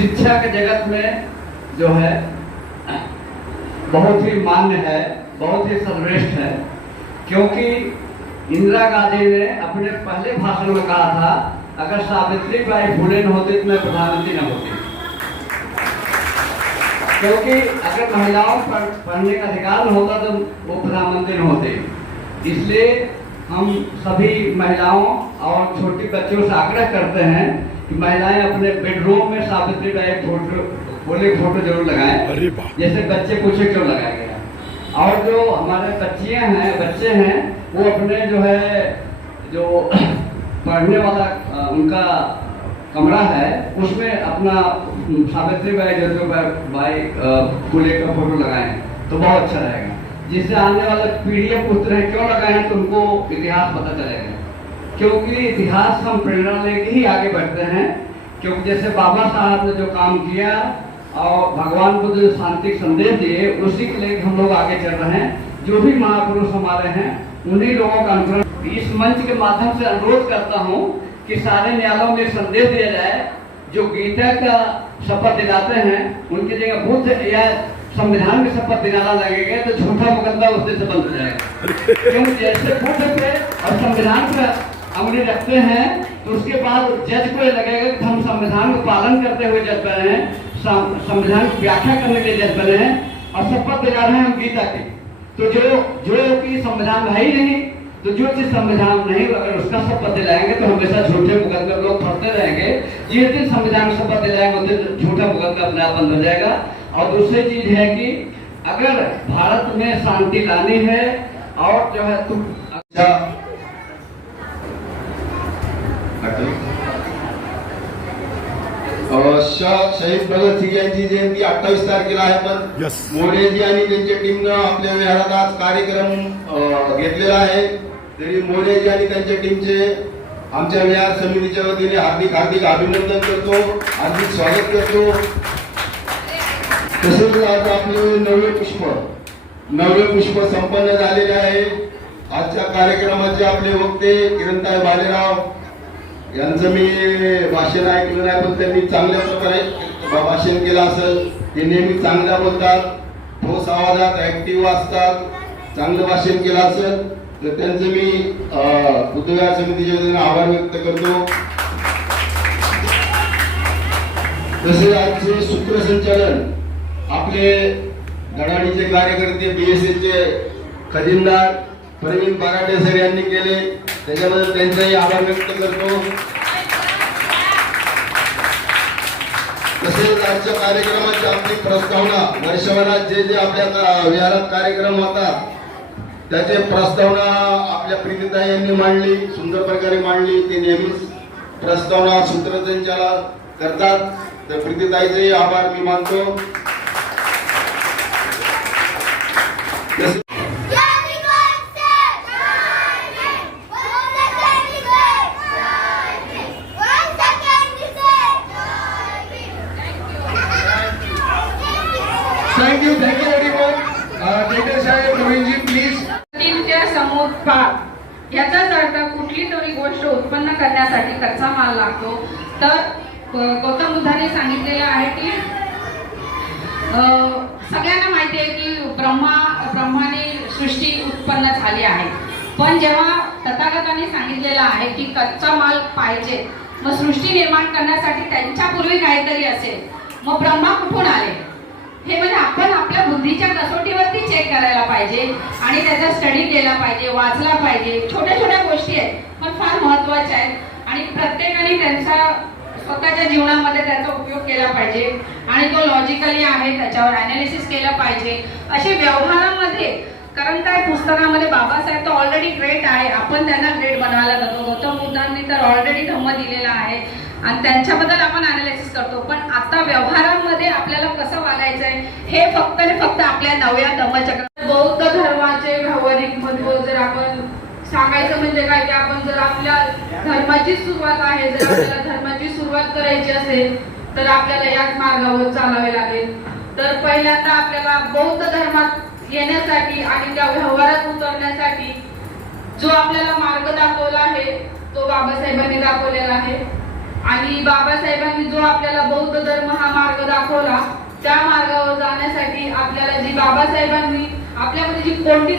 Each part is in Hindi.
शिक्षा के जगत में जो है बहुत ही मान्य है, बहुत ही सर्वश्रेष्ठ है, क्योंकि इंदिरा गांधी ने अपने पहले भाषण में कहा था अगर सावित्रीबाई फुले न होती तो मैं प्रधानमंत्री न होती, क्योंकि अगर महिलाओं पर पढ़ने का अधिकार न होता तो वो प्रधानमंत्री न होते। इसलिए हम सभी महिलाओं और छोटी बच्चों से आग्रह करते हैं कि महिलाएं अपने बेडरूम में सावित्रीबाई फुले फोटो जरूर लगाएं, जैसे बच्चे पूछे क्यों लगाया गया। और जो हमारे बच्चियां हैं, बच्चे हैं, वो अपने जो है जो पढ़ने वाला उनका कमरा है उसमें अपना सावित्रीबाई फुले का फोटो लगाएं तो बहुत अच्छा रहेगा, जिससे आने वाले पीढ़ी पुत्र है क्यों लगाए हैं तो उनको इतिहास पता चलेगा, क्योंकि इतिहास हम प्रेरणा लेके ही आगे बढ़ते हैं। क्योंकि जैसे बाबा साहब ने जो काम किया और भगवान बुद्ध जो शांति संदेश दिए उसी के लिए हम लोग आगे चल रहे हैं। जो भी महापुरुष हमारे हैं उन्हीं लोगों का अनुसरण इस मंच के माध्यम से अनुरोध करता हूँ कि सारे न्यायालयों में संदेश दिया जाए, जो गीता का शपथ दिलाते हैं उनकी जगह बुद्ध या संविधान की शपथ दिलाना लगेगा तो झूठा मुकदमा उस दिन से बंद हो जाएगा। क्योंकि जैसे बुद्ध पे और संविधान पे अंगुली रखते हैं तो उसके बाद जज को ये लगेगा कि हम संविधान को पालन करते हुए जज बने हैं, संविधान की व्याख्या करने के लिए जज बने हैं और शपथ दिला रहे हैं हम गीता की। तो जो कि संविधान है ही नहीं, तो जो चीज संविधान नहीं अगर उसका शपथ दिलाएंगे तो हमेशा झूठे मुकदमे लोग फंसते रहेंगे। जिस दिन संविधान का शपथ दिलाएंगे उस दिन झूठा मुकदमा अपने आप बंद हो जाएगा। और दूसरी चीज है कि अगर भारत में शांति लानी है और जो है तुम शहीद भगतसिंग यांची जयंती 28 तारखेला आहे, पण मोरेजी आणि त्यांच्या टीमनं आपल्या विहारात आज कार्यक्रम घेतलेला आहे। तरी मोरेजी आणि त्यांच्या टीमचे आमच्या विहार समितीच्या वतीने हार्दिक अभिनंदन करतो, हार्दिक स्वागत करतो। तसेच आज आपले नववे पुष्प संपन्न झालेले आहे। आजच्या कार्यक्रमाचे आपले वक्ते किरणताई भालेराव यांचं मी भाषण ऐकलं नाही, पण त्यांनी चांगल्या प्रकारे भाषण केलं असेल। ते नेहमी चांगल्या बोलतात, ठोस आवाजात ऍक्टिव्ह असतात, चांगलं भाषण केलं असेल तर त्यांचं मी बुद्धविहार समितीच्या वतीने आभार व्यक्त करतो। तसेच आजचे सूत्रसंचालन आपले धडाडीचे कार्यकर्ते बीएसएचे खजिनदार प्रवीण पराटे सर यांनी केले, त्याच्याबद्दल त्यांचाही आभार व्यक्त करतो। तसेच आजच्या कार्यक्रमाची आपली प्रस्तावना वर्षभरात जे आपल्या विहारात कार्यक्रम होतात त्याचे प्रस्तावना आपल्या प्रीतीताई यांनी मांडली, सुंदर प्रकारे मांडली। ते नेहमीच प्रस्तावना सूत्रसंचालन करतात, तर प्रीतीताईचे आभार मी मानतो। Thank you everyone. Dr. साहेब प्रवीणजी प्लीज। तीनच्या समुत्पाद याचाच अर्थ कुठली तरी गोष्ट उत्पन्न करण्यासाठी कच्चा माल लागतो। तर गौतम बुद्धाने सांगितलेलं आहे की सगळ्यांना माहिती आहे की ब्रह्माने सृष्टी उत्पन्न झाली आहे, पण जेव्हा तथागतांनी सांगितलेलं आहे की कच्चा माल पाहिजे, मग सृष्टी निर्माण करण्यासाठी त्यांच्यापूर्वी काहीतरी असेल, मग ब्रह्मा कुठून आले हे म्हणजे आपण आपल्या बुद्धीच्या कसोटीवरती चेक करायला पाहिजे आणि त्याचा स्टडी केला पाहिजे, वाचला पाहिजे। छोट्या छोट्या गोष्टी आहेत पण फार महत्त्वाच्या आहेत आणि प्रत्येकाने त्यांचा स्वतःच्या जीवनामध्ये त्याचा उपयोग केला पाहिजे आणि तो लॉजिकली आहे त्याच्यावर ॲनालिसिस केलं पाहिजे असे व्यवहारामध्ये। कारण काय पुस्तकामध्ये बाबासाहेब तर ऑलरेडी ग्रेट आहे, आपण त्यांना ग्रेट बनवायला जातो। गौतम बुद्धांनी तर ऑलरेडी धम्म दिलेला आहे आणि त्यांच्याबद्दल आपण ॲनालिसिस करतो, पण आता व्यवहारामध्ये आपल्याला कसं वागायचंय हे फक्त आणि फक्त आपल्या नव्या धम्मचक्र। बौद्ध धर्माचे व्यावहारिक महत्त्व जर आपण सांगायचं म्हणजे काय की आपण जर आपल्या धर्माची सुरुवात आहे, जर आपल्याला धर्माची सुरुवात करायची असेल तर आपल्याला याच मार्गावर चालावे लागेल। तर पहिल्यांदा आपल्याला बौद्ध धर्मात येण्यासाठी आणि त्या व्यवहारात उतरण्यासाठी जो आपल्याला मार्ग दाखवला आहे तो बाबासाहेबांनी दाखवलेला आहे आणि बाबासाहेबांनी जो आपल्याला बौद्ध धर्म हा दाखवला त्या मार्गावर जाण्यासाठी आपल्याला जी बाबासाहेबांनी आपल्यामध्ये जी कोणती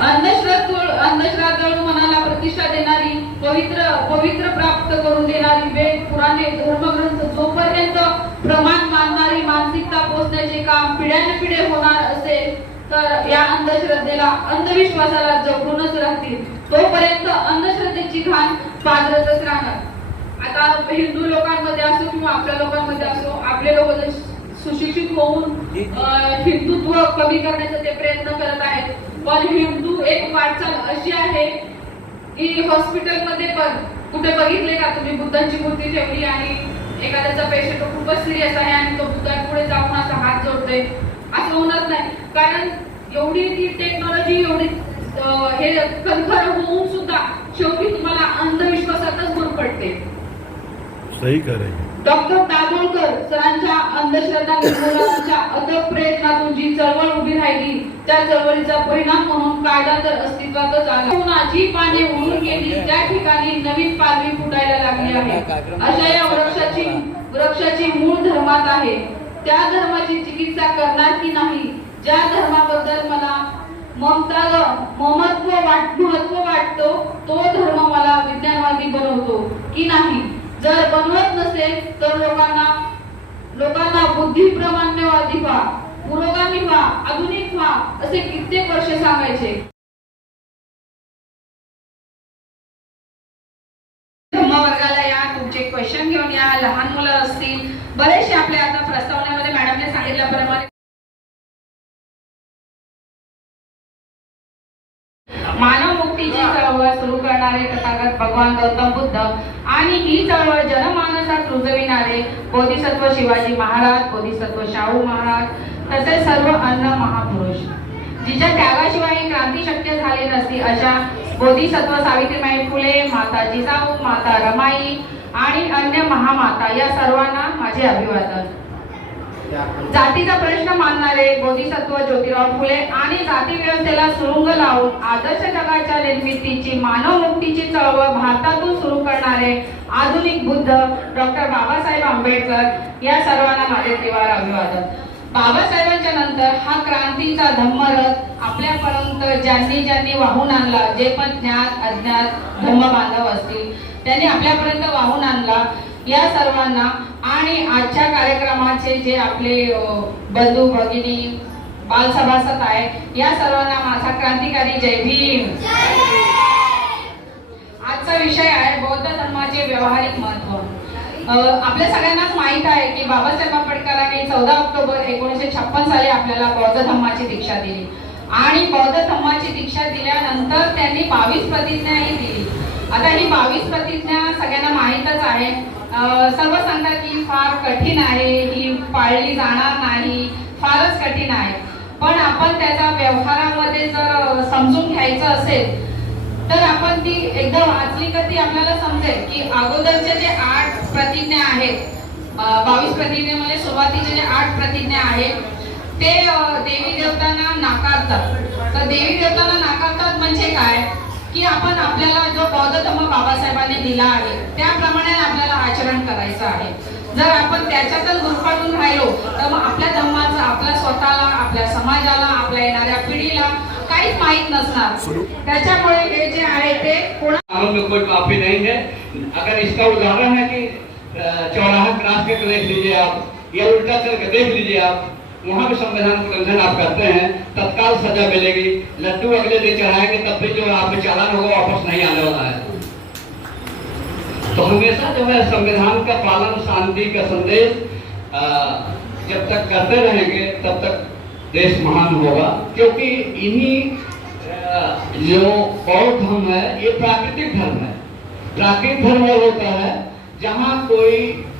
अंधश्रद्धाळू मनाला प्रतिष्ठा देणारी पवित्र प्राप्त करून देणारी वेद पुराणे धर्मग्रंथ जोपर्यंत प्रमाण मानणारी मानसिकता पोचण्याचे काम पिढ्यानपिढे होणार असेल तर या अंधश्रद्धेला अंधविश्वासाला जगूनच राहतील. तोपर्यंत अंधश्रद्धेची घाण पाजरतच राहणार. आता हिंदू लोकांमध्ये असो किंवा आपल्या लोकांमध्ये असो, आपले लोक जर सुशिक्षित होऊन हिंदुत्व कमी करण्याचा ते प्रयत्न करत आहेत. पण हिंदू एक वाटचाल अशी आहे की हॉस्पिटलमध्ये पण कुठे बघितले का तुम्ही बुद्धांची मूर्ती ठेवली आणि एखाद्याचा पेशंट खूपच सिरियस आहे आणि तो बुद्धांपुढे जाऊन असा हात जोडतोय, असं होणार नाही. कारण एवढी ती टेक्नॉलॉजी एवढी हे खरखर होऊन सुद्धा शेवटी तुम्हाला अंधविश्वासातच भर पडते. सही करे. डॉक्टर दाभोळकर सरांच्या अंधश्रद्धा निर्मूलनाच्या अथक प्रयत्नातून जी चळवळ उभी राहिली त्या चळवळीचा परिणाम म्हणून कायदा तर अस्तित्वातच आला. जी पाने उडून गेली त्या ठिकाणी नवीन पालवी फुटायला लागली आहे. अशा या वृक्षाची मूळ धर्मात आहे. त्या धर्माची चिकित्सा करणार की नाही, ज्या धर्माबद्दल मला महत्व वाटतो तो धर्म मला विज्ञानवादी बनवतो की नाही. जर बनवत नसेल तर लोकांना बुद्धिप्रमाण्यवादी व्हा, पुरोगामी व्हा, आधुनिक व्हा असे कित्येक वर्ष सांगायचे. धम्मवर्गाला या, तुमचे क्वेश्चन घेऊन या. लहान मुलं असतील, बरेचसे आपल्या आता प्रस्तावनेमध्ये मॅडमने सांगितल्याप्रमाणे मानव मुक्तीची चळवळ सुरू करणारे तथागत भगवान गौतम बुद्ध आणि ही चळवळ जनमानसात रुजविणारे बोधिसत्व शिवाजी महाराज, बोधिसत्व शाहू महाराज तसेच सर्व अन्य महापुरुष, जिच्या त्यागाशिवाय ही क्रांती शक्य झाली नसती अशा बोधिसत्व सावित्रीबाई फुले, माता जिजाऊ, माता रमाई आणि अन्य महामाता या सर्वांना माझे अभिवादन. जातीचा प्रश्न मानणारे बोधिसत्व ज्योतिराव फुले आणि जाती व्यवस्थेला सुरुंग लावून आदर्श जगाच्या निर्मितीची मानव मुक्तीची चळवळ भारतातून सुरू करणारे आधुनिक बुद्ध डॉक्टर बाबासाहेब आंबेडकर या सर्वांना माझे त्रिवार अभिवादन. बाबासाहेबांच्या नंतर हा क्रांतीचा धम्मरथ आपल्यापर्यंत ज्यांनी वाहून आणला, जे पण ज्ञात अज्ञात धर्म बांधव असतील त्यांनी आपल्यापर्यंत वाहून आणला. या सर्वांना आणि आजच्या कार्यक्रमाचे जे आपले बंधू भगिनी बालसभासद आहे या सर्वांना माझा क्रांतिकारी जय भीम. आजचा विषय आहे बौद्ध धर्माचे व्यावहारिक महत्व. आपल्या सगळ्यांनाच माहित आहे की बाबासाहेब आंबेडकरांनी 14 ऑक्टोबर 1956 साली आपल्याला बौद्ध धर्माची दीक्षा दिली आणि बौद्ध धर्माची दीक्षा दिल्यानंतर त्यांनी 22 प्रतिज्ञाही दिली. आता ही 22 प्रतिज्ञा सगळ्यांना माहीतच आहे. सर्व सांगतात की फार कठीण आहे, ही पाळली जाणार नाही, फारच कठीण आहे. पण आपण त्याचा व्यवहारामध्ये जर समजून घ्यायचं असेल तर आपण ती एकदा वाचली का ती आपल्याला समजेल की अगोदरच्या जे 8 प्रतिज्ञा आहेत, 22 प्रतिज्ञेमध्ये सुरुवातीचे जे 8 प्रतिज्ञा आहेत ते देवी देवतांना नाकारतात. तर देवी देवतांना नाकारतात म्हणजे काय की आपण आपल्याला जो बौद्ध धर्म बाबासाहेबांनी दिला आहे त्याप्रमाणे आपल्याला आचरण करायचं आहे. जर आपण त्याच्यातच गुरफटून राहिलो तर मग आपल्या धर्माचं आपल्या स्वतःला, आपल्या समाजाला, आपल्या येणाऱ्या पिढीला काहीच माहित नसणार. त्याच्यामुळे हे जे आहे ते कोई माफी नहीं है. अगर इसका उदाहरण है कि चौराहा क्रॉस के देख लीजिए आप, या उल्टा चल के देख लीजिए आप, वहाँ भी संविधान उल्लंघन आप करते हैं तत्काल सजा मिलेगी. लड्डू अगले दिन चढ़ाएंगे तब भी जो आप पे चालान होगा वापस नहीं आने वाला है. तो हमेशा जो है संविधान का पालन, शांति का संदेश जब तक करते रहेंगे तब तक देश महान होगा. क्योंकि इन्हीं जो बौद्ध धर्म है ये प्राकृतिक धर्म है. प्राकृतिक धर्म वो होता है जहाँ कोई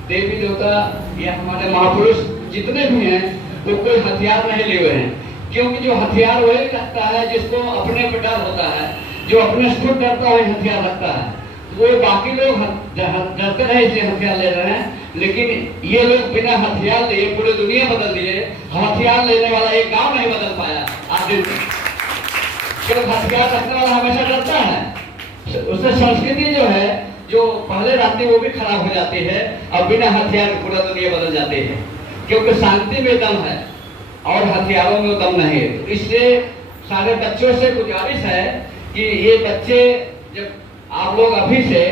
देवी देवता या हमारे महापुरुष जितने भी हैं तो कोई हथियार नहीं लिए हुए हैं. क्योंकि जो हथियार वही रखता है जिसको अपने पे डर होता है, जो अपने से खुद डरता है हथियार रखता है. वो बाकी लोग डरते रहे इसलिए हथियार ले रहे हैं, लेकिन ये लोग बिना हथियार लिए पूरी दुनिया बदल दिए. हथियार लेने वाला एक गांव नहीं बदल पाया आज दिन. क्योंकि हथियार रखने वाला हमेशा डरता है. उससे संस्कृति जो है, जो पहले रहती है वो भी खराब हो जाती है और बिना हथियार पूरा दुनिया बदल जाती है, क्योंकि शांति में दम है और हथियारों में दम नहीं है। तो इसलिए सारे बच्चों से गुजारिश है कि ये बच्चे, जब आप लोग अभी से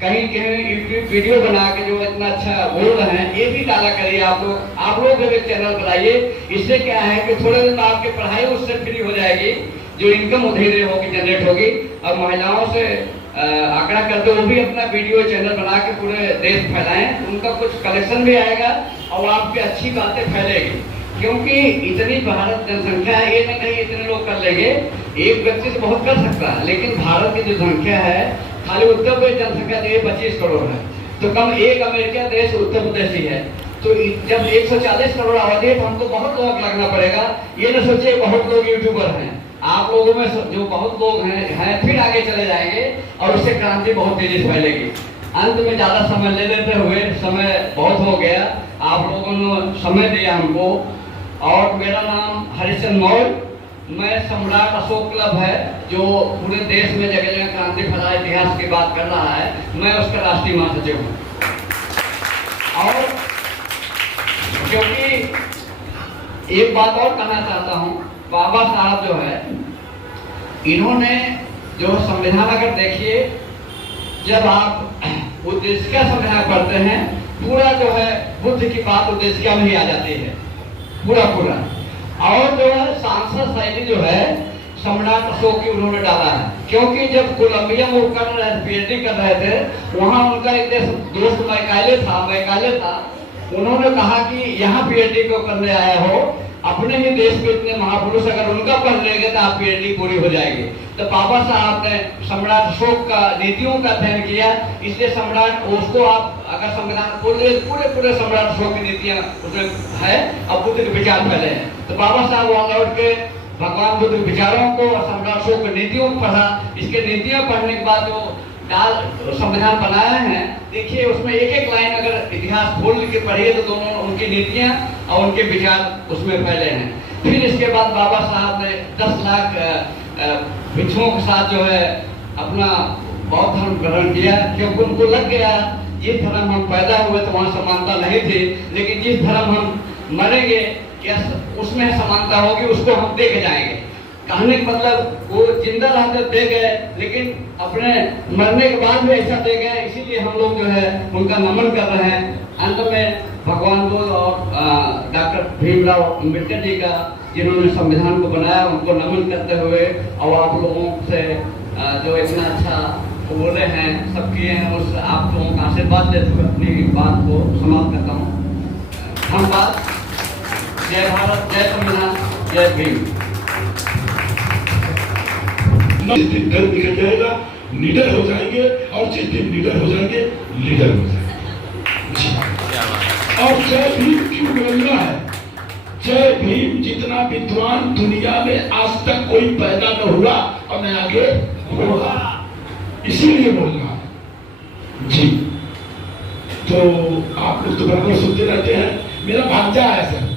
कहीं कहीं यूट्यूब वीडियो बना के जो इतना अच्छा बोल रहे हैं, ये भी डाला करिए आप लोग भी एक चैनल बनाइए। इससे क्या है कि थोड़े दिन आपकी पढ़ाई उससे फ्री हो जाएगी, जो इनकम धीरे होगी जनरेट होगी, और महिलाओं से आग्रह करते वो भी अपना वीडियो चैनल बना के पूरे देश फैलाएं, उनका कुछ कलेक्शन भी आएगा और आपकी अच्छी बातें फैलेगी। क्योंकि इतनी भारत जनसंख्या है, ये नहीं इतने लोग कर लेंगे, एक व्यक्ति तो बहुत कर सकता है, लेकिन भारत की जो संख्या है, खाली उत्तर प्रदेश जनसंख्या 25 करोड़ है, तो कम एक अमेरिका देश उत्तर प्रदेश ही है। तो जब 140 करोड़ आबादी है तो हमको बहुत लोग लगना पड़ेगा। ये न सोचिए बहुत लोग यूट्यूबर हैं, आप लोगों में जो बहुत लोग हैं फिर आगे चले जाएंगे और उससे क्रांति बहुत तेजी से फैलेगी। अंत में ज्यादा समय ले लेते हुए, समय बहुत हो गया, आप लोगों ने समय दिया हमको। और मेरा नाम हरिचंद मौर्य, मैं सम्राट अशोक क्लब है जो पूरे देश में जगह जगह क्रांति फैला इतिहास की बात कर रहा है, मैं उसका राष्ट्रीय महासचिव हूँ। और क्योंकि एक बात और कहना चाहता हूँ, बाबा साहब जो है, इन्होंने जो संविधान, अगर देखिए जब आप उद्देशिका संविधान पढ़ते हैं, पूरा जो है बुद्ध की बात उद्देशिका में ही आ जाती है पूरा। और जो है सांसद शैली जो है सम्राट अशोक की उन्होंने डाला है, क्योंकि जब कोलंबिया में वो कर रहे थे, पीएचडी कर रहे थे, वहाँ उनका एक दोस्त मैकाले था, उन्होंने कहा कि यहाँ पीएचडी क्यों करने आया हो, अपने ही देश के इतने महापुरुष अगर उनका पढ़ लेंगे तो आप पीएचडी पूरी हो जाएगी। तो बाबा साहब ने सम्राट अशोक का नीतियों का अध्ययन किया, इसलिए सम्राट उसको आप अगर संविधान पूरे सम्राट अशोक की नीतियां उसमें है और बुद्ध के विचार फैले हैं। तो बाबा साहब वहां लौट के भगवान बुद्ध के विचारों को और सम्राट अशोक की नीतियों को पढ़ा। इसके नीतियां पढ़ने के बाद जो संविधान बनाया है, देखिए उसमें एक एक लाइन अगर इतिहास खोल के पढ़िए तो दोनों उनकी नीतियां और उनके विचार उसमें फैले हैं। फिर इसके बाद बाबा साहब ने 10 लाख भिक्षुओं के साथ जो है अपना बौद्ध धर्म ग्रहण किया, क्योंकि उनको लग गया जिस धर्म हम पैदा हुए तो वहाँ समानता नहीं थी, लेकिन जिस धर्म हम मरेंगे क्या उसमें समानता होगी, उसको हम देख जाएंगे। कहने का मतलब वो जिंदा रहते दे गए, लेकिन अपने मरने के बाद भी ऐसा दे गए, इसीलिए हम लोग जो है उनका नमन कर रहे हैं। अंत में भगवान बुद्ध और डॉक्टर भीमराव अम्बेडकर जी का, जिन्होंने संविधान को बनाया, उनको नमन करते हुए और आप लोगों से जो इतना अच्छा बोले हैं, सब किए हैं, उस आप लोगों का आशीर्वाद देते हुए अपनी बात को समाप्त करता हूँ। धन्यवाद। जय भारत, जय संविधान, जय भीम। जिस दिन डर निकल जाएगा निडर हो जाएंगे, और जिस दिन निडर हो जाएंगे लीडर हो जाएंगे। और जय भीम क्यों बोलना है? जय भीम जितना विद्वान दुनिया में आज तक कोई पैदा न हुआ और न आगे होगा, इसीलिए बोलना है जी। तो आप लोग तो बराबर सुनते रहते हैं। मेरा भांजा है सर,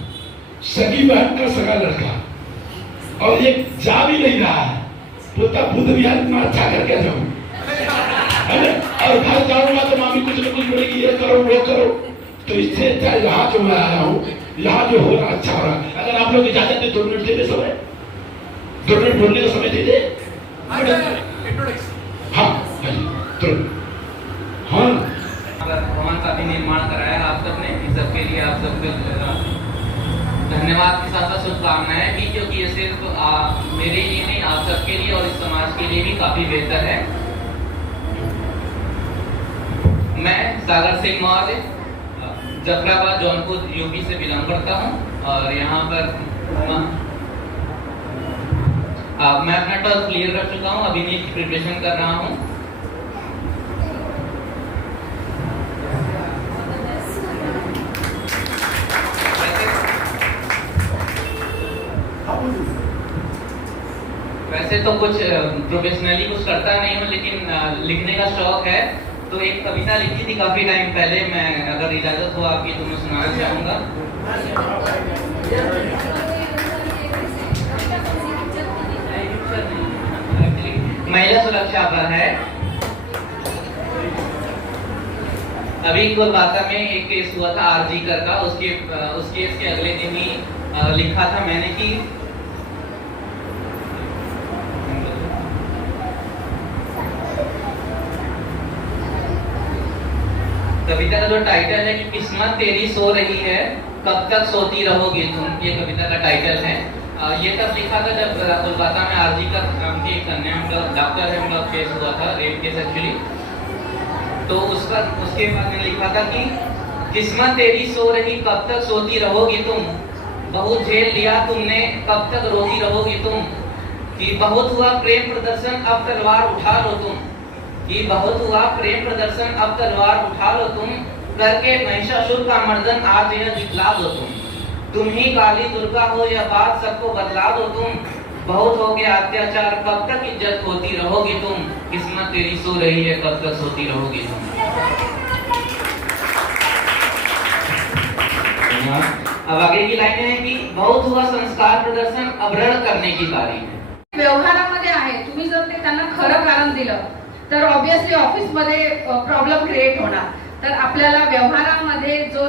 सगी बहन का सगा लड़का, और एक जा भी नहीं रहा है, बोलता बुद्ध विहार इतना अच्छा करके जाऊं, और घर जाऊंगा तो मामी कुछ न कुछ बोलेगी, ये करो वो करो। तो इससे अच्छा यहाँ जो मैं आया हूँ, यहाँ जो हो रहा अच्छा हो रहा। अगर आप लोग इजाजत दे 2 मिनट दे समय, 2 मिनट बोलने का समय दे दे। हाँ हाँ, अगर भवन का भी निर्माण कराया आप सबने, इन सबके लिए आप सबके धन्यवाद के साथ साथ शुभकामनाएं भी, क्योंकि ये सिर्फ मेरे लिए नहीं, आप सबके लिए और इस समाज के लिए भी काफी बेहतर है। मैं सागर सिंह मौर्य जफराबाद जौनपुर यूपी से बिलोंग करता हूँ, और यहाँ पर मैं अपना 12th क्लियर कर चुका हूँ, अभी नीट की प्रिपरेशन कर रहा हूँ। वैसे तो कुछ प्रोफेशनली कुछ करता नहीं हूँ, लेकिन लिखने का शौक है। तो एक कविता लिखी थी काफी टाइम पहले, मैं अगर इजाजत हो आपकी तो मैं सुनाना चाहूंगा। महिला सुरक्षा पर है। अभी कोलकाता में एक केस हुआ था आरजी कर का, उस केस के अगले दिन ही लिखा था मैंने कि कविता का जो टाइटल है कि किस्मत तेरी सो रही है कब तक सोती रहोगी तुम, ये कविता का टाइटल है। ये तब लिखा था जब कोलकाता में आरजी का नाम की एक कन्या डॉक्टर है, उनका केस हुआ था, रेप केस एक्चुअली। तो उसके बाद मैंने लिखा था कि किस्मत तेरी सो रही कब तक सोती रहोगी तुम, बहुत झेल लिया तुमने कब तक रोती रहोगी तुम, कि बहुत हुआ प्रेम प्रदर्शन अब तलवार उठा लो तुम, कि बहुत हुआ प्रेम प्रदर्शन अब तलवार उठा लो तुम, करके महिषासुर का मर्दन आज यह दिखला दो तुम ही काली दुर्गा हो यह बात सबको बतला दो तुम, बहुत हो गया अत्याचार कब तक इज्जत होती रहोगी तुम, किस्मत तेरी सो रही है कब तक सोती रहोगी तुम। अब आगे की लाइनें हैं कि बहुत हुआ संस्कार प्रदर्शन अब ऋण करने की बारी है। व्यवहारामध्ये आहे, तुम्ही जर ते त्यांना खरं कारण दिलं तर ऑब्विसली ऑफिसमध्ये प्रॉब्लेम क्रिएट होणार। तर आपल्याला व्यवहारामध्ये जो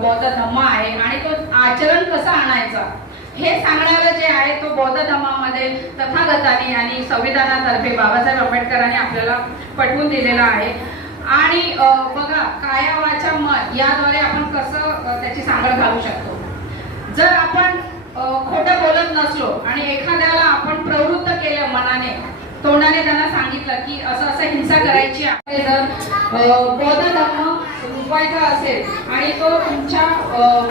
बौद्ध धम्म आहे आणि तो आचरण कसं आणायचं हे सांगणारं जे आहे तो बौद्ध धम्मामध्ये तथागतांनी आणि संविधानातर्फे बाबासाहेब आंबेडकरांनी आपल्याला पटवून दिलेला आहे। आणि बघा काया वाचा मन याद्वारे आपण कसं त्याची सांगड घालू शकतो। जर आपण खोटं बोलत नसलो आणि एखाद्याला आपण प्रवृत्त केलं मनाने तोंडाने त्यांना सांगितलं की असं असं हिंसा करायची आहे, जर बौद्ध धर्म रुपवायचा असेल आणि तो तुमच्या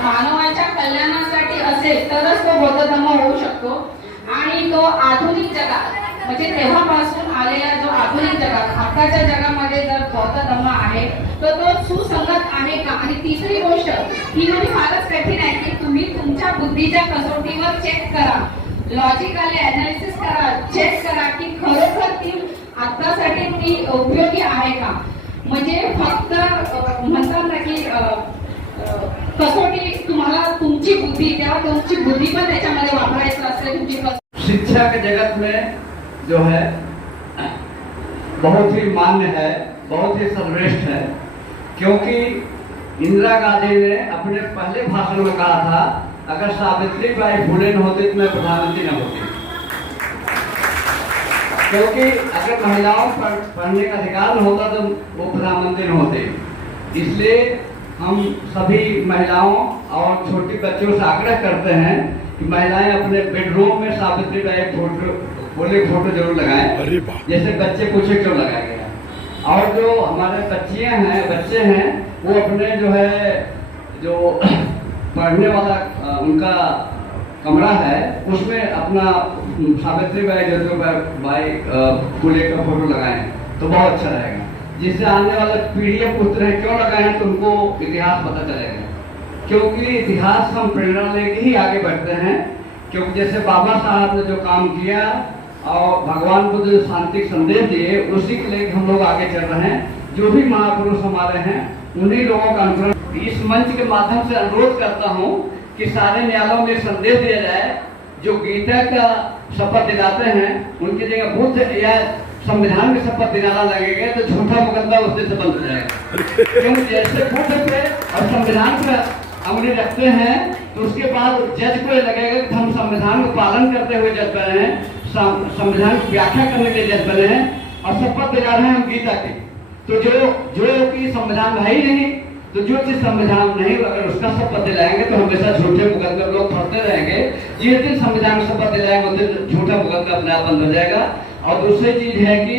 मानवाच्या कल्याणासाठी असेल तरच तो बौद्ध धर्म होऊ शकतो। आणि तो आधुनिक जगात म्हणजे तेव्हापासून आलेला जो आधुनिक जगात आताच्या जगामध्ये जर बौद्ध धर्म आहे तर तो सुसंगत आहे का। आणि तिसरी गोष्ट ही म्हणजे फारच कठीण आहे की तुम्ही तुमच्या बुद्धीच्या कसोटीवर चेक करा, लॉजिकली अनालिसिस करा, चेक करा की खरोखर ती आतासाठी ती उपयोगी आहे का। म्हणजे फक्त म्हणतात ना की कसोटी तुम्हाला तुमची बुद्धी तेव्हा तुमची बुद्धी पण त्याच्यामध्ये वापरायचं असेल तुमची शिक्षा के जगत में जो है बहुत ही मान्य है, बहुत ही सर्वश्रेष्ठ है, क्योंकि इंदिरा गांधी ने अपने पहले भाषण में कहा था अगर सावित्रीबाई फुले न होती तो मैं प्रधानमंत्री न होती, क्योंकि अगर महिलाओं पर पढ़ने का अधिकार न होता तो वो प्रधानमंत्री न होते। इसलिए हम सभी महिलाओं और छोटी बच्चों से आग्रह करते हैं कि महिलाएं अपने बेडरूम में सावित्रीबाई फुले फोटो जरूर लगाएं, जैसे बच्चे पूछे क्यों लगाया गया। और जो हमारे बच्चियां हैं बच्चे हैं वो अपने जो है जो पढ़ने वाला उनका कमरा है उसमें अपना सावित्रीबाई ज्योतिबाई फुले का फोटो लगाएं तो बहुत अच्छा रहेगा, जिससे आने वाले पीढ़ियां पूछते हैं क्यों लगाए हैं तो उनको इतिहास पता चलेगा। क्योंकि इतिहास हम प्रेरणा लेके ही आगे बढ़ते हैं, क्योंकि जैसे बाबा साहब ने जो काम किया और भगवान बुद्ध जो शांति संदेश दिए उसी के लिए हम लोग आगे चल रहे हैं। जो भी महापुरुष हमारे हैं उन्हीं लोगों का अनुसरण इस मंच के माध्यम से अनुरोध करता हूं कि सारे न्यायालयों में संदेश दिया जाए, जो गीता का शपथ दिलाते हैं उनकी जगह बुद्ध या संविधान की शपथ दिलाना लगेगा तो झूठा मुकदमा उस दिन से बंद हो जाएगा। क्योंकि जैसे बुद्ध पे और संविधान पे अंगुली रखते हैं तो उसके बाद जज को ये लगेगा कि हम संविधान को पालन करते हुए जज बने हैं, संविधान की व्याख्या करने के लिए जज बने हैं और शपथ दिला रहे हैं हम गीता की। तो जो कि संविधान है ही नहीं, तो जो चीज संविधान नहीं अगर उसका शपथ दिलाएंगे तो हमेशा झूठे मुकदमे लोग फंसते रहेंगे। जिस दिन संविधान का शपथ दिलाएंगे उस दिन झूठा मुकदमा अपने आप बंद हो जाएगा। और दूसरी चीज है कि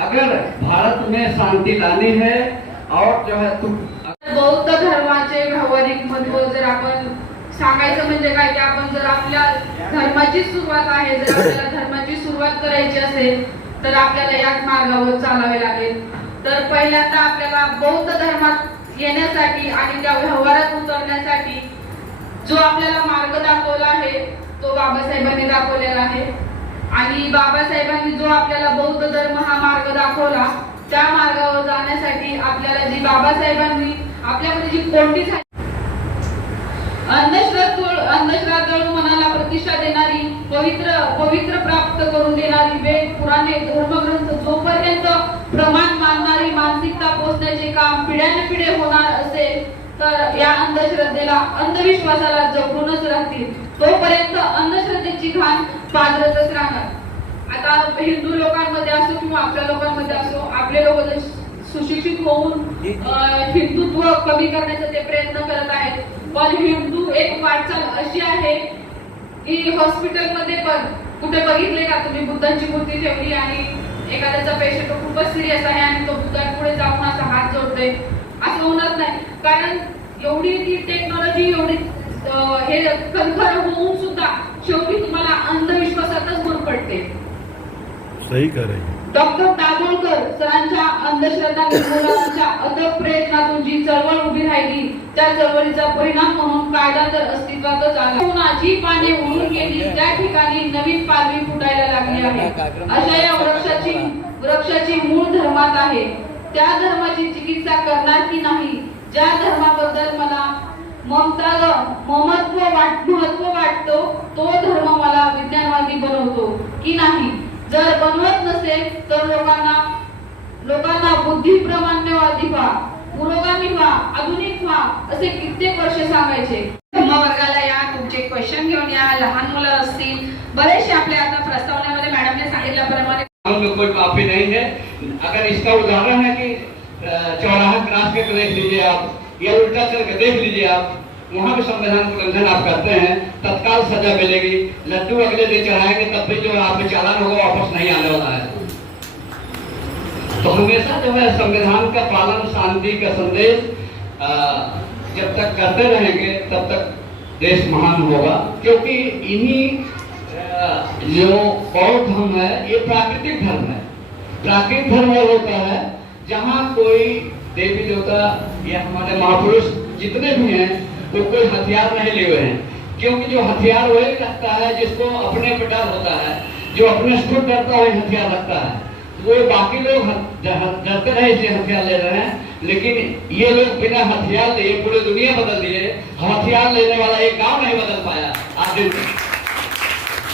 अगर भारत में शांति लानी है और जो है बौद्ध धर्माचे व्यावहारिक महत्व जर आपण सांगायचं म्हणजे काय की आपण जर आपल्या धर्माची सुरुवात आहे, जर आपल्याला धर्माची सुरुवात करायची असेल तर आपल्याला याच मार्गावर चालावे लागेल। तर पहिल्यांदा आपल्याला बौद्ध धर्मात येण्यासाठी आणि त्या व्यवहारात उतरण्यासाठी जो आपल्याला मार्ग दाखवला आहे तो बाबासाहेबांनी दाखवलेला आहे। आणि बाबासाहेबांनी जो आपल्याला बौद्ध धर्म हा मार्ग दाखवला त्या मार्गावर जाण्यासाठी आपल्याला जी बाबासाहेबांनी आपल्यामध्ये जी कोणती अंधश्रद्धा मनाला प्रतिष्ठा देणारी पवित्र प्राप्त करून देणारी वेद पुराणे धर्मग्रंथ जोपर्यंत प्रमाण मानणारी मानसिकता पोचण्याचे काम पिढ्या पिढ्यानपिढे होणार असेल तर या अंधश्रद्धेला अंधविश्वासाला जपूनच राहतील. तोपर्यंत अंधश्रद्धेची घाण पाजरतच राहणार. आता हिंदू लोकांमध्ये असो किंवा आपल्या लोकांमध्ये असो, आपले लोक जर सुशिक्षित होऊन हिंदुत्व कमी करण्याचा ते प्रयत्न करत आहेत. पण हिंदू एक वाटचाल अशी आहे की हॉस्पिटलमध्ये पण कुठे बघितले का तुम्ही बुद्धांची मूर्ती ठेवली आणि एखाद्याचा पेशंट खूपच सिरियस आहे आणि तो बुद्धांपुढे जाऊन असा हात जोडतोय, असं होणार नाही. कारण एवढी ती टेक्नॉलॉजी एवढी हे कणखर होऊन सुद्धा शेवटी तुम्हाला अंधविश्वासातच भर पडते. सही करे. डॉक्टर दाभोळकर सरांच्या अंधश्रद्धा निर्मूलनाच्या अथक प्रयत्नातून जी चळवळ उभी राहिली त्या चळवळीचा परिणाम म्हणून कायदा तर अस्तित्वातच आला. जी पाने उडून गेली त्या ठिकाणी नवीन पालवी फुटायला लागली आहे. अशा या वृक्षाची मूळ धर्मात आहे. त्या धर्माची चिकित्सा करणार की नाही, ज्या धर्माबद्दल मला महत्व वाटतो तो धर्म मला विज्ञानवादी बनवतो की नाही. जर बनवत नसेल तर लोकांना बुद्धिप्रमाण्यवादी व्हा, पुरोगामी व्हा, आधुनिक व्हा असे कित्येक वर्ष सांगायचे. वर्गाला या, तुमचे क्वेश्चन घेऊन या. लहान मुलं असतील, बरेचसे आपल्या आता प्रस्तावनेमध्ये मॅडमने सांगितल्याप्रमाणे में कोई माफी नहीं है. अगर इसका उदाहरण है कि चौराहा क्रॉस करके देख लीजिए आप, या उल्टा चल के देख लीजिए आप, वहाँ भी संविधान उल्लंघन आप करते हैं, तत्काल सजा मिलेगी. लड्डू अगले दिन चढ़ाएंगे तब भी जो आप चालान होगा वापस नहीं आने वाला है. तो हमेशा जो है संविधान का पालन, शांति का संदेश जब तक करते रहेंगे तब तक देश महान होगा. क्योंकि इन्हीं जो बौद्ध धर्म है ये प्राकृतिक धर्म है. प्राकृतिक धर्म होता है जहाँ कोई देवी देवता या हमारे महापुरुष जितने भी हैं वो कोई हथियार नहीं लिए हुए हैं. क्योंकि जो हथियार वही रखता है जिसको अपने पे डर होता है, जो अपने से खुद डरता है हथियार रखता है. वो बाकी लोग डरते रहे इसलिए हथियार ले रहे हैं, लेकिन ये लोग बिना हथियार लिए पूरी दुनिया बदल दिए. हथियार लेने वाला एक गांव नहीं बदल पाया आज दिन तक.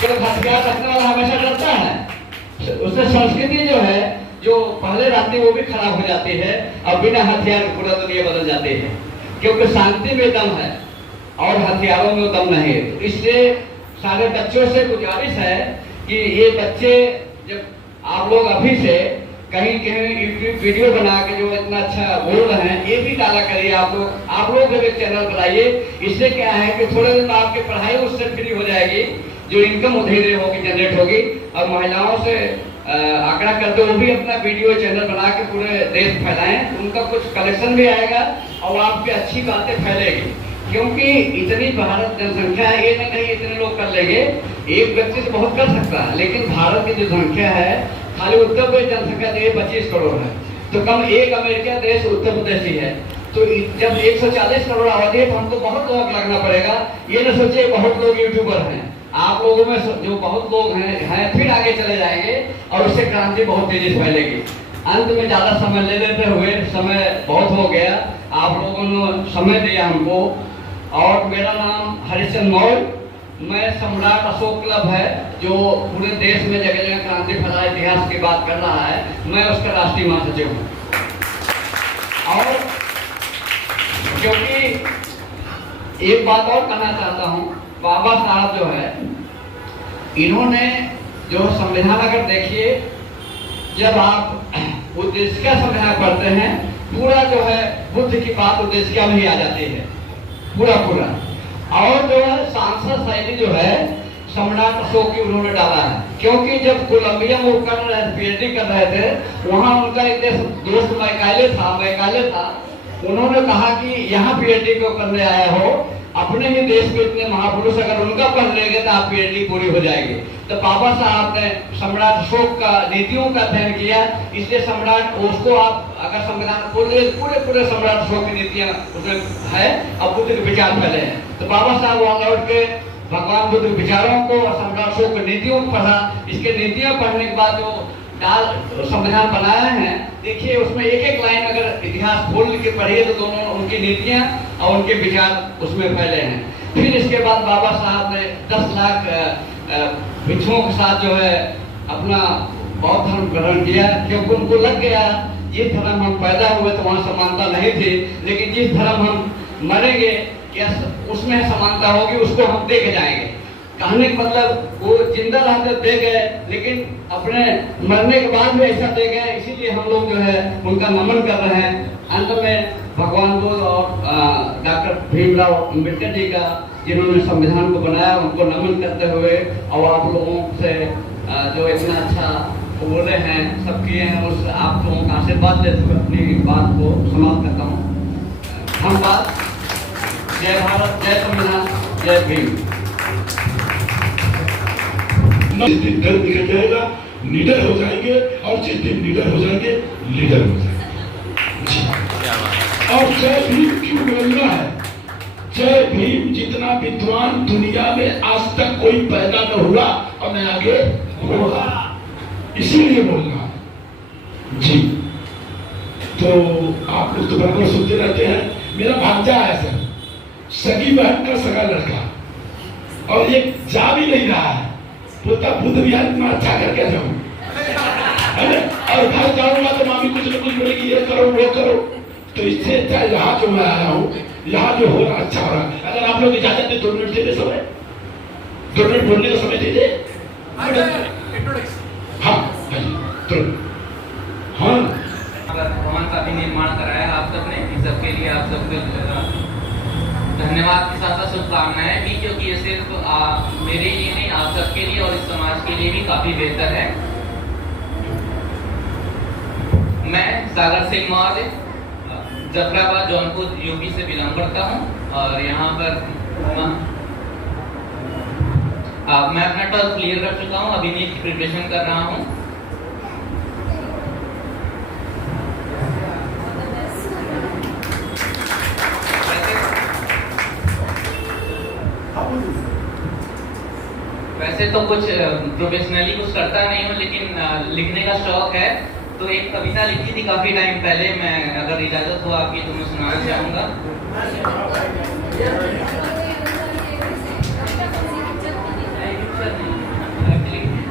सिर्फ हथियार रखने वाला हमेशा डरता है. उससे संस्कृति जो है जो पहले रहती है वो भी खराब हो जाती है और बिना हथियार पूरा दुनिया बदल जाती है. क्योंकि शांति में दम है और हथियारों में दम नहीं है. तो इसलिए सारे बच्चों से गुजारिश है कि ये बच्चे जब आप लोग अभी से कहीं यूट्यूब वीडियो बना के जो इतना अच्छा बोल रहे हैं ये भी डाला करिए. आप लोग जब एक चैनल बनाइए. इससे क्या है कि थोड़े दिन आपकी पढ़ाई उससे फ्री हो जाएगी, जो इनकम धीरे होगी जनरेट होगी. और महिलाओं से आग्रह करते वो भी अपना वीडियो चैनल बना के पूरे देश फैलाएं. उनका कुछ कलेक्शन भी आएगा और आपकी अच्छी बातें फैलेगी. क्योंकि इतनी भारत जनसंख्या है, ये नहीं इतने लोग कर लेंगे. एक व्यक्ति से बहुत कर सकता है, लेकिन भारत की जो संख्या है खाली उत्तर प्रदेश जनसंख्या 25 करोड़ है. तो कम एक अमेरिका देश उत्तर प्रदेश ही है. तो जब 140 करोड़ आबादी है तो हमको बहुत लोग लगना पड़ेगा. ये न सोचे बहुत लोग यूट्यूबर हैं. आप लोगों में जो बहुत लोग हैं फिर आगे चले जाएंगे और उससे क्रांति बहुत तेजी से फैलेगी. अंत में ज्यादा समय ले लेते हुए, समय बहुत हो गया, आप लोगों ने समय दिया हमको. और मेरा नाम हरिचंद मौर्य, मैं सम्राट अशोक क्लब है जो पूरे देश में जगह जगह क्रांति फैला इतिहास की बात कर रहा है, मैं उसका राष्ट्रीय महासचिव हूँ. और क्योंकि एक बात और कहना चाहता हूँ, बाबा साहब जो है इन्होंने जो संविधान अगर देखिए, जब आप उद्देश्य का संविधान पढ़ते हैं पूरा जो है बुद्ध की बात उद्देश्य में ही आ जाती है पूरा. और जो है सांसद शैली जो है सम्राट अशोक की उन्होंने डाला है. क्योंकि जब कोलंबिया में कर रहे थे, पीएचडी कर रहे थे, वहाँ उनका एक दोस्त मैकाले था. उन्होंने कहा कि यहाँ पीएचडी क्यों करने आया हो, अपने ही देश में इतने महापुरुष अगर उनका पढ़ लेंगे तो आप पीएचडी पूरी हो जाएगी. तो बाबा साहब ने सम्राट अशोक का नीतियों का अध्ययन किया. इसलिए सम्राट उसको आप अगर संविधान पूरे सम्राट अशोक की नीतियां उसमें है और बुद्ध के विचार फैले हैं. तो बाबा साहब वहां लौट के भगवान बुद्ध के विचारों को और सम्राट अशोक की नीतियों को पढ़ा. इसके नीतियां पढ़ने के बाद जो संविधान बनाया है, देखिए उसमें एक लाइन अगर इतिहास खोल के पढ़िए तो दोनों उनकी नीतियां और उनके विचार उसमें फैले हैं. फिर इसके बाद बाबा साहब ने 10 लाख भिक्षुओं के साथ जो है अपना बौद्ध धर्म ग्रहण किया. क्योंकि उनको लग गया जिस धर्म हम पैदा हुए तो वहाँ समानता नहीं थी, लेकिन जिस धर्म हम मरेंगे क्या उसमें समानता होगी, उसको हम देख जाएंगे। कहने का मतलब वो जिंदा रहते दे गए, लेकिन अपने मरने के बाद भी ऐसा दे गए, इसीलिए हम लोग जो है उनका नमन कर रहे हैं। अंत में भगवान बुद्ध और डॉक्टर भीमराव अम्बेडकर जी का, जिन्होंने संविधान को बनाया, उनको नमन करते हुए और आप लोगों से जो इतना अच्छा बोले हैं, सब किए हैं, उस आप लोगों का आशीर्वाद लेते हुए अपनी बात को समाप्त करता हूँ। धन्यवाद। जय भारत, जय संविधान, जय भीम। जिस दिन डर निकल जाएगा निडर हो जाएंगे, और जिस दिन निडर हो जाएंगे लीडर हो जाएंगे। और जय भीम क्यों बोलना है? जय भीम जितना विद्वान दुनिया में आज तक कोई पैदा न हुआ और न आगे होगा, इसीलिए बोलना है जी। तो आप लोग तो बराबर सुनते रहते हैं। मेरा भांजा है सर, सगी बहन का सगा लड़का, और ये जा भी नहीं रहा है, बोलता बुद्ध विहार इतना अच्छा करके जाऊं, और घर जाऊंगा तो मामी कुछ न कुछ बोलेगी ये करो वो करो। तो इससे अच्छा यहाँ जो मैं आया हूँ, यहाँ जो हो रहा अच्छा हो रहा है। अगर आप लोग इजाजत दे 2 मिनट दे दे, समय 2 मिनट बोलने का समय दे दे। हाँ हाँ भवन का भी निर्माण कराया आप सबने, इन सबके लिए आप सबके धन्यवाद के साथ साथ शुभकामनाएं भी, क्योंकि ये सिर्फ मेरे लिए नहीं, आप सबके लिए और इस समाज के लिए भी काफी बेहतर है। मैं सागर सिंह मौर्य जफराबाद जौनपुर यूपी से बिलोंग करता हूँ, और यहाँ पर मैं अपना 12th क्लियर कर चुका हूँ, अभी नीट की प्रिपरेशन कर रहा हूँ। वैसे तो कुछ प्रोफेशनली कुछ करता नहीं हूँ, लेकिन लिखने का शौक है। तो एक कविता लिखी थी काफी टाइम पहले, मैं अगर इजाजत हो आपकी तो मैं सुनाना चाहूंगा।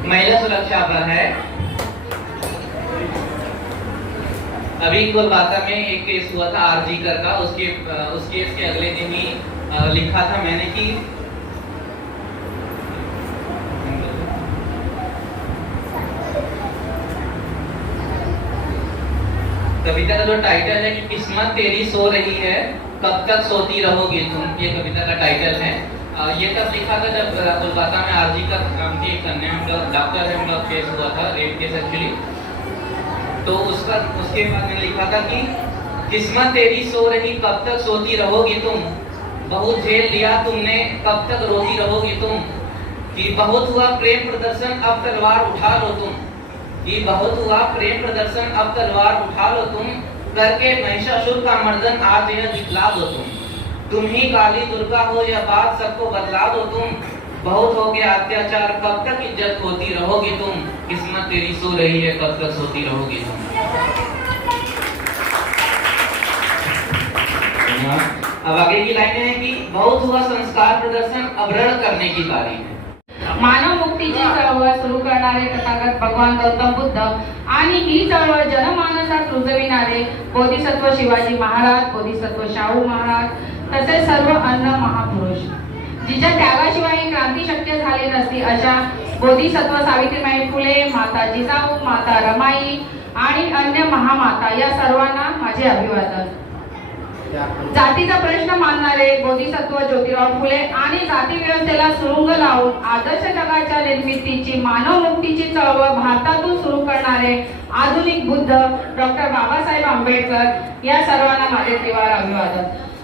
महिला सुरक्षा पर है। अभी कोलकाता में एक केस हुआ था आरजी कर का, उस केस के अगले दिन ही लिखा था मैंने कि कविता का जो टाइटल है कि किस्मत तेरी सो रही है, कब तक सोती रहोगी तुम, ये कविता का टाइटल है। ये तब लिखा था जब कोलकाता में आरजी का की एक कन्या डॉक्टर है, उनका केस हुआ था, रेप केस एक्चुअली। तो उसके बाद मैंने लिखा था कि किस्मत तेरी सो रही, कब तक सोती रहोगी तुम, बहुत झेल लिया तुमने, कब तक रोती रहोगी तुम, कि बहुत हुआ प्रेम प्रदर्शन, अब तलवार उठा लो तुम, कि बहुत हुआ प्रेम प्रदर्शन, अब तलवार उठा लो तुम, करके महिषासुर का मर्दन आज यह दिखला दो तुम ही काली दुर्गा हो, यह बात सबको बतला दो तुम, बहुत हो गया अत्याचार, कब तक इज्जत खोती रहोगी तुम, किस्मत तेरी सो रही है, कब तक सोती रहोगी तुम। अब आगे की लाइनें हैं कि बहुत हुआ संस्कार प्रदर्शन, अब रण करने की बारी है। मानव मुक्तीची चळवळ सुरू करणारे तथागत भगवान गौतम बुद्ध आणि ही चळवळ जनमानसात रुजविणारे बोधिसत्व शिवाजी महाराज, बोधिसत्व शाहू महाराज, तसेच सर्व अन्य महापुरुष, जिच्या त्यागाशिवाय ही क्रांती शक्य झाली नसती, अशा बोधिसत्व सावित्रीबाई फुले, माता जिजाऊ, माता रमाई आणि अन्य महामाता या सर्वांना माझे अभिवादन। जातीचा प्रश्न मानणारे बोधिसत्व ज्योतिराव फुले आणि जाती व्यवस्थेला सुरुंग लावून आदर्श जगाच्या निर्मितीची, मानव मुक्तीची चळवळ भारतातून सुरू करणारे आधुनिक बुद्ध डॉक्टर बाबासाहेब आंबेडकर या सर्वांना माझे त्रिवार अभिवादन।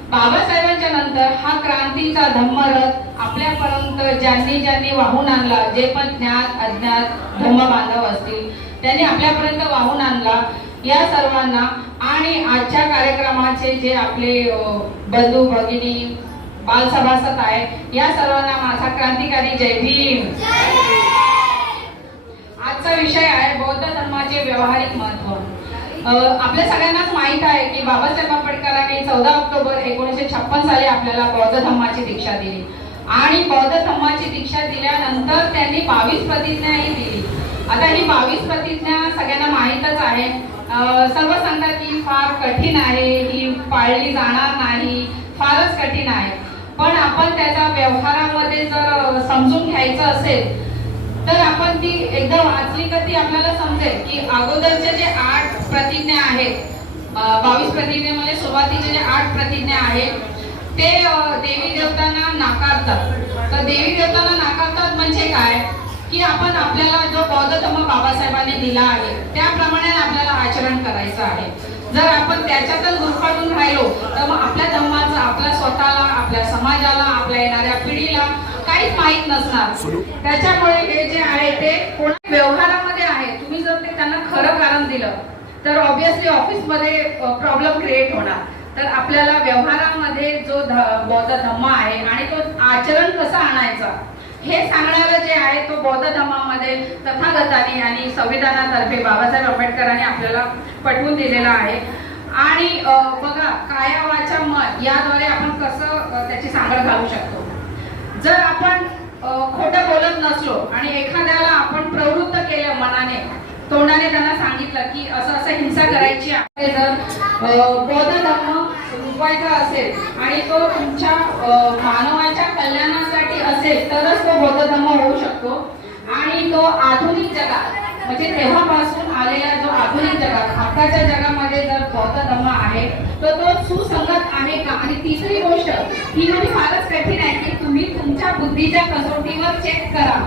बाबासाहेबांच्या नंतर हा क्रांतीचा धम्मरथ आपल्यापर्यंत ज्यांनी वाहून आणला, जे पण ज्ञात अज्ञात धम्म बांधव असतील त्यांनी आपल्यापर्यंत वाहून आणला, या सर्वांना आणि आजच्या कार्यक्रमाचे जे आपले बंधू भगिनी बालसभासद आहेत या सर्वांना माझा क्रांतिकारी जय भीम। आजचा विषय आहे बौद्ध धर्माचे व्यावहारिक महत्त्व। आपल्या सगळ्यांनाच माहित आहे की बाबासाहेब आंबेडकरांनी 14 ऑक्टोबर 1956 साली आपल्याला बौद्ध धर्माची दीक्षा दिली आणि बौद्ध धर्माची दीक्षा दिल्यानंतर त्यांनी 22 प्रतिज्ञाही दिली। आता ही 22 प्रतिज्ञा सगळ्यांना माहीतच आहे। सर्व सांगतात की फार कठीण आहे, ही पाळली जाणार नाही, फारच कठीण आहे. पण आपण त्याचा व्यवहारामध्ये जर समजून घ्यायचं असेल तर आपण ती एकदा वाचली का ती आपल्याला समजेल की अगोदरच्या जे 8 प्रतिज्ञा आहेत, 22 प्रतिज्ञेमध्ये सुरुवातीचे जे 8 प्रतिज्ञा आहेत ते देवी देवतांना नाकारतात. तर देवी देवतांना नाकारतात म्हणजे काय की आपण आपल्याला जो बौद्ध धर्म बाबासाहेबांनी दिला आहे त्याप्रमाणे आपल्याला आचरण करायचं आहे. जर आपण त्याच्यातच गुरफटून राहिलो तर मग आपल्या धर्माचं आपल्या स्वतःला, आपल्या समाजाला, आपल्या येणाऱ्या पिढीला काहीच माहीत नसणार. त्याच्यामुळे हे जे आहे ते कोणत्या व्यवहारामध्ये आहे, तुम्ही जर ते त्यांना खरं कारण दिलं तर ऑब्विसली ऑफिसमध्ये प्रॉब्लेम क्रिएट होणार. तर आपल्याला व्यवहारामध्ये जो बौद्ध धम्म आहे आणि तो आचरण कसं आणायचं हे सांगणारं जे आहे तो बौद्ध धर्मामध्ये तथागतांनी आणि संविधानातर्फे बाबासाहेब आंबेडकरांनी आपल्याला पटवून दिलेला आहे. आणि बघा, काया वाचा मन याद्वारे आपण कसं त्याची सांगड घालू शकतो. जर आपण खोटं बोलत नसलो आणि एखाद्याला आपण प्रवृत्त केलं मनाने, तोंडाने त्यांना सांगितलं की असं असं हिंसा करायची आहे, जर बौद्ध धर्म रुजवायचा असेल आणि तो तुमच्या मानवाच्या कल्याणासाठी असेल तरच तो बौद्ध धर्म होऊ शकतो. आणि तो आधुनिक जगात म्हणजे तेव्हापासून आलेला जो आधुनिक जगात आताच्या जगामध्ये जर बौद्ध धर्म आहे तर तो सुसंगत आहे का. आणि तिसरी गोष्ट ही म्हणजे फारच कठीण आहे की तुम्ही तुमच्या बुद्धीच्या कसोटीवर चेक करा,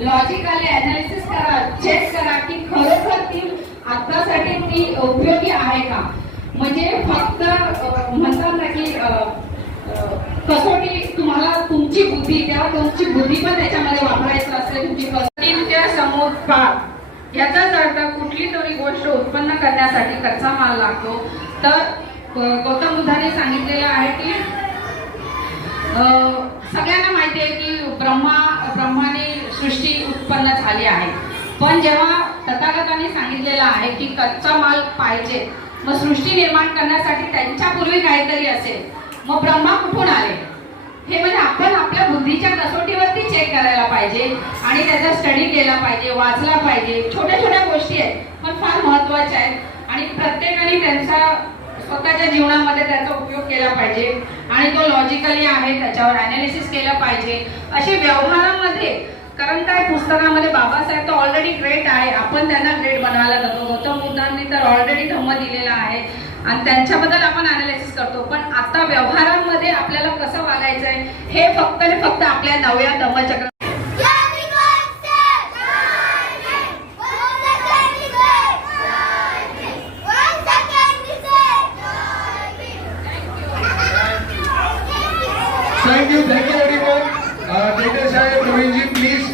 लॉजिकली अनालिसिस करा, चेक करा की खरोखर ती आतासाठी ती उपयोगी आहे का. म्हणजे फक्त म्हणतात ना की कसोटी तुम्हाला तुमची बुद्धी, तेव्हा तुमची बुद्धी पण त्याच्यामध्ये वापरायचं असते. तुमची कसोटीच्या समुत्पाद याचाच अर्थ कुठली तरी गोष्ट उत्पन्न करण्यासाठी कच्चा माल लागतो. तर गौतम बुद्धाने सांगितलेलं आहे की सगळ्यांना माहिती आहे की ब्रह्माने सृष्टी उत्पन्न झाली आहे. पण जेव्हा तथागतांनी सांगितलेलं आहे की कच्चा माल पाहिजे, मग सृष्टी निर्माण करण्यासाठी त्यांच्यापूर्वी काहीतरी असेल, मग ब्रह्मा कुठून आले हे म्हणजे आपण आपल्या बुद्धीच्या कसोटीवरती चेक करायला पाहिजे आणि त्याचा स्टडी केला पाहिजे, वाचला पाहिजे. छोट्या छोट्या गोष्टी आहेत पण फार महत्त्वाच्या आहेत आणि प्रत्येकाने त्यांचा स्वतःच्या जीवनामध्ये त्याचा उपयोग केला पाहिजे आणि तो लॉजिकली आहे त्याच्यावर अनालिसिस केलं पाहिजे. असे व्यवहारामध्ये, कारण काय पुस्तकामध्ये बाबासाहेब तर ऑलरेडी ग्रेट आहे, आपण त्यांना ग्रेट बनवायला जातो. गौतम बुद्धांनी तर ऑलरेडी धम्म दिलेला आहे आणि त्यांच्याबद्दल आपण अनालिसिस करतो. पण आता व्यवहारामध्ये आपल्याला कसं वागायचं आहे हे फक्त आणि फक्त आपल्या नव्या धम्मचक्र थँक्यू एव्हरीवन. टेकर साहेब, प्रवीणजी प्लीज.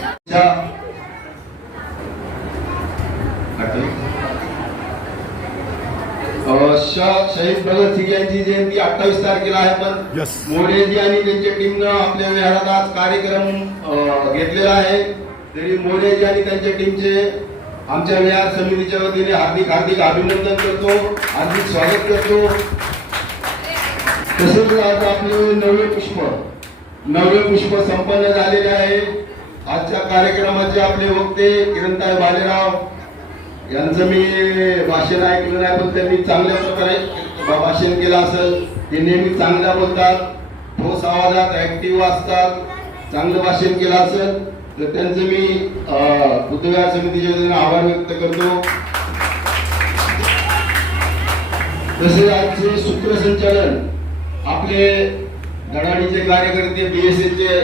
शहीद भगतसिंग यांची जयंती 28 तारखेला आहे. पण Yes. मोरेजी आणि त्यांच्या टीमनं आपल्या विहारात आज कार्यक्रम घेतलेला आहे. तरी मोरेजी आणि त्यांच्या टीमचे आमच्या विहार समितीच्या वतीने हार्दिक हार्दिक अभिनंदन करतो, हार्दिक स्वागत करतो. तसेच आज आपले नववे पुष्प संपन्न झालेले आहे. आजच्या कार्यक्रमाचे आपले वक्ते किरणताई भालेराव यांचं मी भाषण ऐकलं नाही, पण त्यांनी चांगल्या प्रकारे भाषण केलं असेल. ते नेहमी चांगल्या बोलतात, ठोस आवाजात ऍक्टिव्ह असतात, चांगलं भाषण केलं असेल तर त्यांचं मी बुद्धविहार समितीच्या वतीने आभार व्यक्त करतो. तसेच आजचे सूत्रसंचालन आपले धडाडीचे कार्यकर्ते BSAचे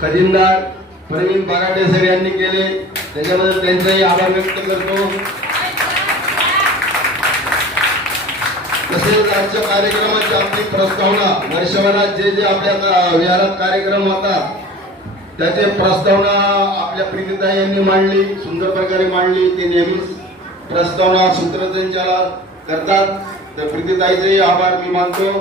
खजिनदार प्रवीण पराटे सर यांनी केले, त्याच्याबद्दल त्यांचाही आभार व्यक्त करतो. तसेच आजच्या कार्यक्रमाची आपली प्रस्तावना वर्षभरात जे आपल्या विहारात कार्यक्रम होतात त्याचे प्रस्तावना आपल्या प्रीतीताई यांनी मांडली, सुंदर प्रकारे मांडली. ते नेहमीच प्रस्तावना सूत्रसंचालन करतात, तर प्रीतीताईचे आभार मी मानतो.